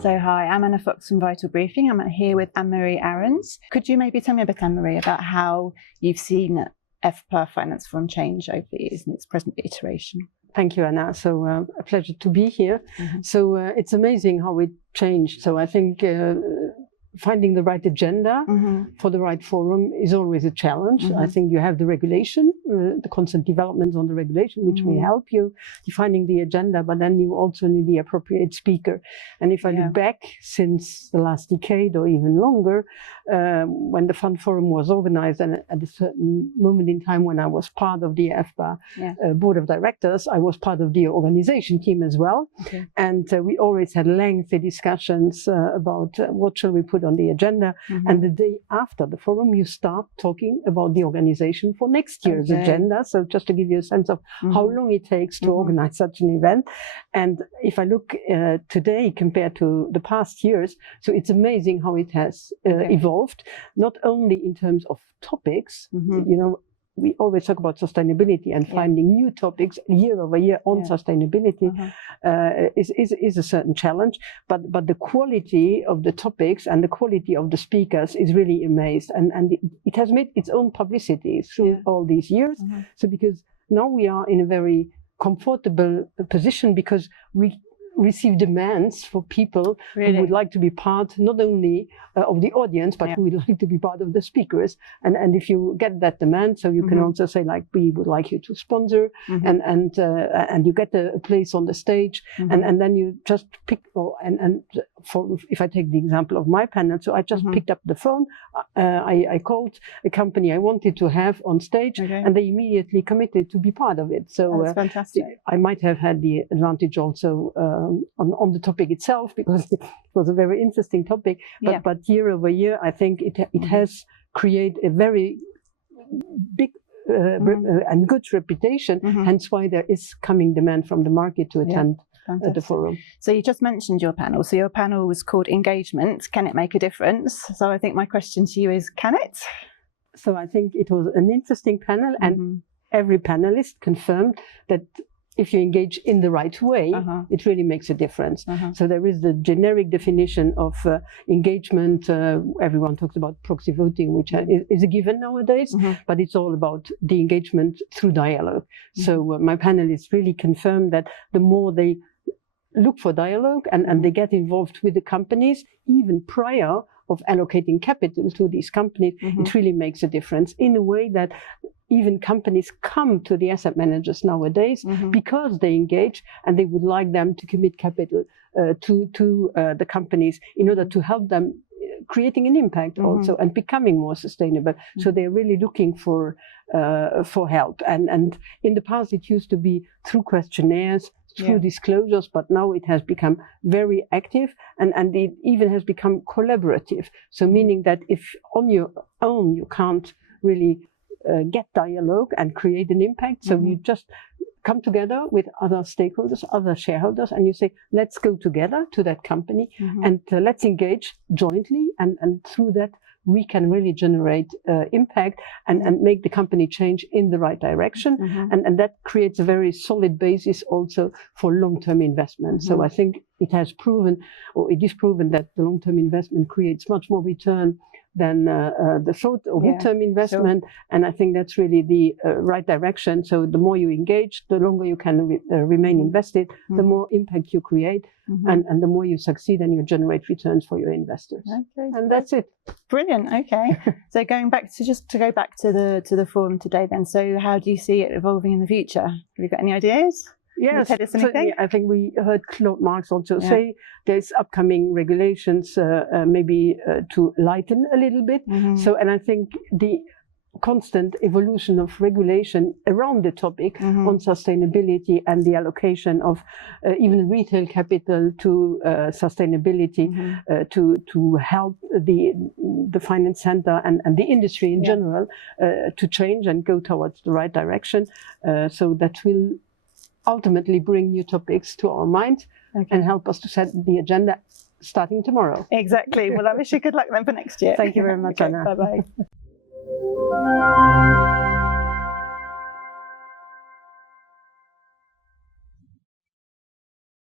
So hi, I'm Anna Fox from Vital Briefing. I'm here with Annemarie ARENS. Could you maybe tell me a bit, Annemarie, about how you've seen EFPA Finance Forum change over the years in its present iteration? Thank you, Anna. So a pleasure to be here. Mm-hmm. So it's amazing how it changed. So I think finding the right agenda for the right forum is always a challenge. I think you have the regulation, the constant developments on the regulation, which may help you defining the agenda, but then you also need the appropriate speaker. And if I look back since the last decade or even longer, when the Fund Forum was organized, and at a certain moment in time when I was part of the EFPA board of directors, I was part of the organization team as well. Okay. And we always had lengthy discussions about what shall we put on the agenda. And the day after the forum, you start talking about the organization for next year's agenda. So just to give you a sense of how long it takes to organize such an event. And if I look today compared to the past years, so it's amazing how it has evolved, not only in terms of topics, you know, we always talk about sustainability and finding new topics year over year on sustainability is a certain challenge, but the quality of the topics and the quality of the speakers is really amazed, and it has made its own publicity through all these years. So because now we are in a very comfortable position, because we receive demands for people who would like to be part not only of the audience, but who would like to be part of the speakers. And if you get that demand, so you can also say, like, we would like you to sponsor, and you get a place on the stage, and then you just pick. If I take the example of my panel, so I just picked up the phone, I called a company I wanted to have on stage, and they immediately committed to be part of it. So that's fantastic. I might have had the advantage also on the topic itself, because it was a very interesting topic, but year over year I think it has created a very big and good reputation, hence why there is coming demand from the market to attend the forum. So you just mentioned your panel. So your panel was called Engagement. Can it make a difference? So I think my question to you is, can it? So I think it was an interesting panel, and every panelist confirmed that if you engage in the right way, it really makes a difference. So there is the generic definition of engagement. Everyone talks about proxy voting, which is a given nowadays, but it's all about the engagement through dialogue. So my panelists really confirmed that the more they look for dialogue and they get involved with the companies, even prior of allocating capital to these companies, it really makes a difference in a way that even companies come to the asset managers nowadays because they engage, and they would like them to commit capital to the companies in order to help them creating an impact also and becoming more sustainable. So they're really looking for help. And in the past, it used to be through questionnaires, through disclosures, but now it has become very active, and it even has become collaborative. So meaning that if on your own you can't really get dialogue and create an impact, so you just come together with other stakeholders, other shareholders, and you say, let's go together to that company and let's engage jointly, and through that we can really generate impact and make the company change in the right direction. And that creates a very solid basis also for long-term investment. So I think it has proven, or it is proven, that the long-term investment creates much more return than the short or mid-term investment. And I think that's really the right direction. So the more you engage, the longer you can remain invested, the more impact you create, and the more you succeed and you generate returns for your investors. Okay. And that's it. Brilliant. Okay. So going back to the forum today then, so how do you see it evolving in the future? Have you got any ideas? Yes, certainly. I think we heard Claude Marx also say there's upcoming regulations maybe to lighten a little bit. So, and I think the constant evolution of regulation around the topic on sustainability and the allocation of even retail capital to sustainability to help the finance center and the industry in general to change and go towards the right direction. So that will ultimately bring new topics to our mind and help us to set the agenda starting tomorrow. Exactly. Well, I wish you good luck then for next year. Thank you very much, Anna. Bye-bye.